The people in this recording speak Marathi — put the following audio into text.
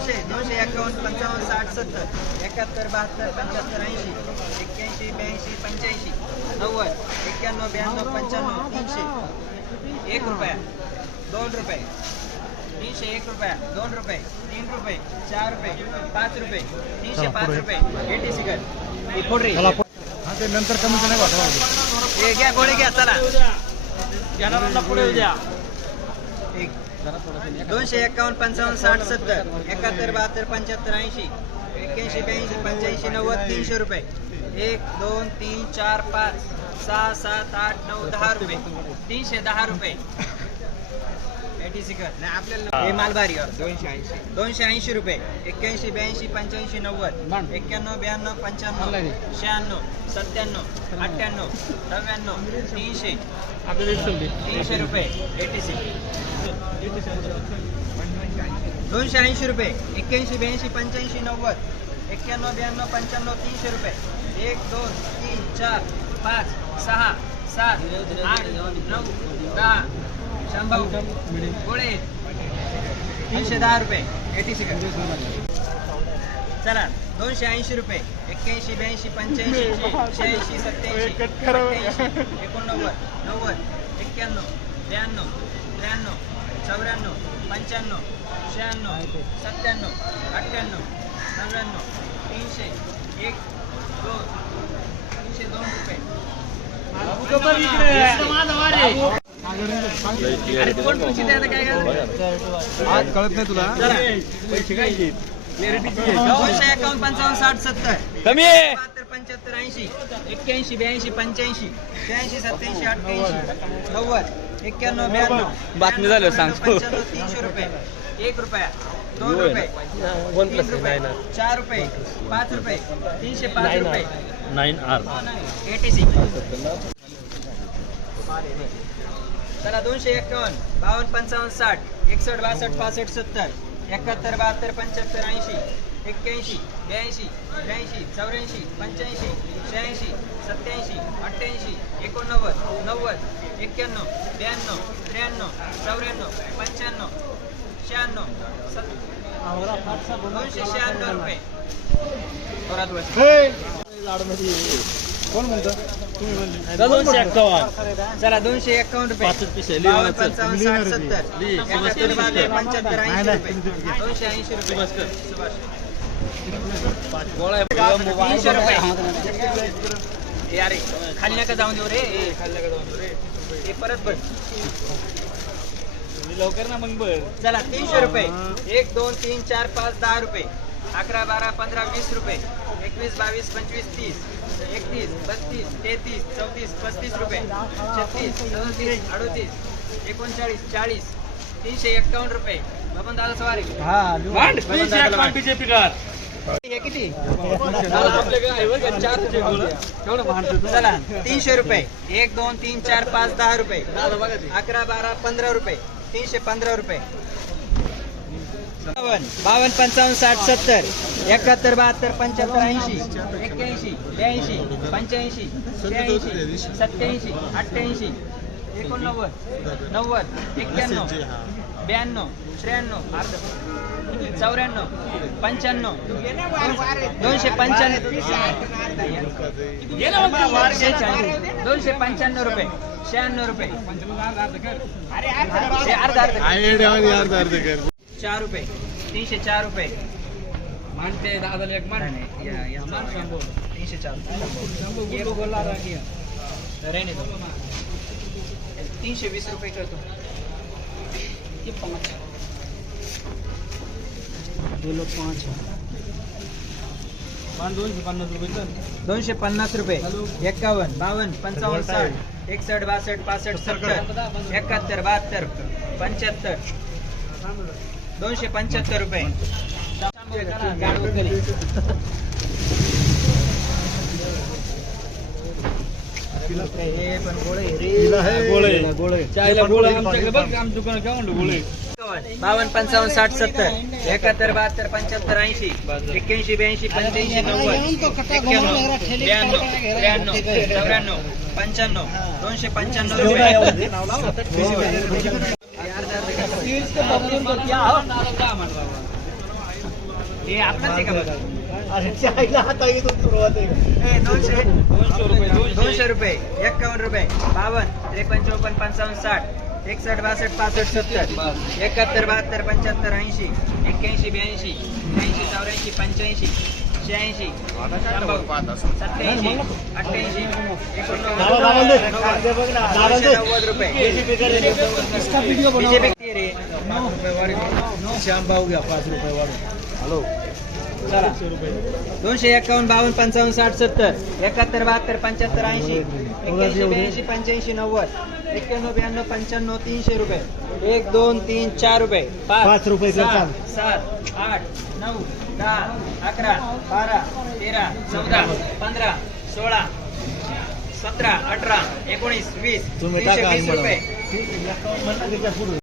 दोनशे दोनशे एकावन्न पंचावन्न साठ सत्तर. एकाहत्तर बहात्तर पंच्याहत्तर ऐंशी. एक्क्याऐंशी ब्याऐंशी पंच्याऐंशी. नव्वद एक्क्याण्णव ब्याण्णव पंच्याण्णव तीनशे. एक रुपया. दोन रुपये. तीनशे एक रुपया. दोन रुपये. तीन रुपये. चार रुपये. पाच रुपये. तीनशे पाच रुपये. एटी हा ते नंतर कमी हे घ्या गोळी घ्या चला. घेणाऱ्यांना पुढे द्या. एक. दोनशे एकावन्न पंचावन्न साठ सत्तर एकाहत्तर बहात्तर पंच्याहत्तर ऐंशी एक्क्याऐंशी ब्याऐंशी पंच्याऐंशी नव्वद तीनशे रुपये. एक दोन तीन चार पाच सहा सात आठ नऊ दहा रुपये. तीनशे दहा रुपये. नाही आपल्याला हे दोनशे ऐंशी. दोनशे ऐंशी रुपये. एक्क्याऐंशी ब्याऐंशी पंच्याऐंशी नव्वद. एक्क्याण्णव ब्याण्णव पंच्याण्णव. शहाण्णव सत्त्याण्णव अठ्ठ्याण्णव नव्याण्णव तीनशे. तीनशे रुपये. एटी दोनशे ऐंशी रुपये. एक्क्याऐंशी ब्याऐंशी पंच्याऐंशी नव्वद. एक्क्याण्णव ब्याण्णव पंच्याण्णव तीनशे रुपये. एक दोन तीन चार पाच सहा सात आठ नऊ दहा शंभर गोळे तीनशे दहा रुपये एटी सेकंड चला दोनशे ऐंशी रुपये एक्क्याऐंशी ब्याऐंशी पंच्याऐंशी शहाऐंशी सत्याऐंशी एकोणनव्वद नव्वद एक्क्याण्णव ब्याण्णव त्र्याण्णव चौऱ्याण्णव पंच्याण्णव शहाण्णव सत्त्याण्णव अठ्ठ्याण्णव नव्याण्णव तीनशे एक दोन तीनशे दोन रुपये. कळत नाही तुला? एकावन्न पंचावन्न साठ सत्तर. कमी बहात्तर पंच्याहत्तर ऐंशी. एक्क्याऐंशी ब्याऐंशी पंच्याऐंशी. शहाऐंशी सत्याऐंशी अठ्ठ्याऐंशी. नव्वद. एक्क्याण्णव ब्याण्णव. बातमी झाल्यावर सांगतो. तीनशे रुपये. एक रुपया. दोन रुपये. तीन रुपये. चार रुपये. पाच रुपये. तीनशे पाच रुपये. Nine R eighty six. चला दोनशे एक्कावन्न बावन्न पंचावन्न साठ एकसष्ट बासष्ट पासष्ट सत्तर एकाहत्तर बहात्तर पंच्याहत्तर ऐंशी एक्क्याऐंशी ब्याऐंशी त्र्याऐंशी चौऱ्याऐंशी पंच्याऐंशी शहाऐंशी सत्याऐंशी अठ्ठ्याऐंशी एकोणनव्वद नव्वद एक्क्याण्णव ब्याण्णव त्र्याण्णव चौऱ्याण्णव पंच्याण्णव शहाण्णव सत् दोनशे शहाण्णव रुपये. कोण म्हणतं? तुम्ही म्हणले दोनशे एक्कावन्न. चला दोनशे एकावन्न रुपये. बावन्न पंचावन्न साठ सत्तर. एकाहत्तर पंच्याहत्तर ऐंशी. दोनशे ऐंशी रुपये. सुभाष कर. तीनशे रुपये. खाली नका जाऊन देऊ रे? ए, खाली नका जाऊन देऊ रे? हे परत बघ. लवकर ना मग बर चला तीनशे रुपये. एक दोन तीन चार पाच दहा रुपये. अकरा बारा पंधरा वीस रुपये. एकवीस बावीस पंचवीस तीस एकतीस बत्तीस तेहतीस चौतीस पस्तीस रुपये छत्तीस सदतीस अडोतीस एकोणचाळीस चाळीस तीनशे एक्कावन्न रुपये. बबन दादा सवारी. हे किती? चला तीनशे रुपये. एक दोन तीन चार पाच दहा रुपये. अकरा बारा पंधरा रुपये. तीनशे पंधरा रुपये. बावन्न बावन्न पंचावन्न साठ सत्तर. एकाहत्तर बहात्तर पंच्याहत्तर ऐंशी. एक्क्याऐंशी ब्याऐंशी पंच्याऐंशी शहाऐंशी सत्याऐंशी अठ्ठ्याऐंशी एकोणनव्वद नव्वद एक्क्याण्णव ब्याण्णव त्र्याण्णव चौऱ्याण्णव पंच्याण्णव दोनशे पंच्याण्णव. दोनशे पंच्याण्णव रुपये शहाण्णव रुपये. अर्धा अर्धा चार रुपये तीनशे चार रुपये. मांडते दादाला एक मांड नाही, या- या शंभर. तीनशे चार। ये बोलला रेने दो तीनशे वीस रुपये करतो ये पाच। दोन पाच। मांड दोनशे पन्नास रुपये तर दोनशे पन्नास रुपये एक्कावन्न बावन्न पंचावन्न साठ। एकसष्ट बासष्ट पासष्ट सत्तर एकाहत्तर बहात्तर पंच्याहत्तर दोनशे पंच्याहत्तर रुपये गाडवं करी. हे पण गोळे रे. गोळे चायला गोळे आमच्याकडे बघ आमच्या दुकानात काय म्हणतो गोळे बावन्न पंचावन्न साठ सत्तर एकाहत्तर बहात्तर पंच्याहत्तर ऐंशी एक्क्याऐंशी ब्याऐंशी पंच्याऐंशी नव्वद एक्क्याण्णव ब्याण्णव त्र्याण्णव चौऱ्याण्णव पंच्याण्णव दोनशे पंच्याण्णव रुपये हे आपलंच आहे का बघा अरे आईला हाता इथून सुरुवात आहे दोनशे दोनशे रुपये दोनशे रुपये एक्कावन्न रुपये बावन्न त्रेपन्न चौपन्न पंचावन्न साठ एकसष्ट बासष्ट पासष्ट सत्तर एकाहत्तर बहात्तर पंच्याहत्तर ऐंशी एक्क्याऐंशी ब्याऐंशी त्र्याऐंशी चौऱ्याऐंशी पंच्याऐंशी शहाऐंशी सत्याऐंशी अठ्ठ्याऐंशी दे. दे. दे. नव्वद रुपये रे श्याम भाऊ घ्या पाच रुपये वाढून. हॅलो. चला. दोनशे एकावन्न बावन्न पंचावन्न साठ सत्तर. एकाहत्तर बहात्तर पंच्याहत्तर ऐंशी. एक्क्याऐंशी ब्याऐंशी पंच्याऐंशी नव्वद. एक्क्याण्णव ब्याण्णव पंच्याण्णव तीनशे रुपये. एक दोन तीन चार रुपये. पाच. रुपये चाल. सात आठ नऊ दहा अकरा बारा तेरा चौदा पंधरा सोळा सतरा अठरा एकोणीस वीस. तीनशे वीस रुपये.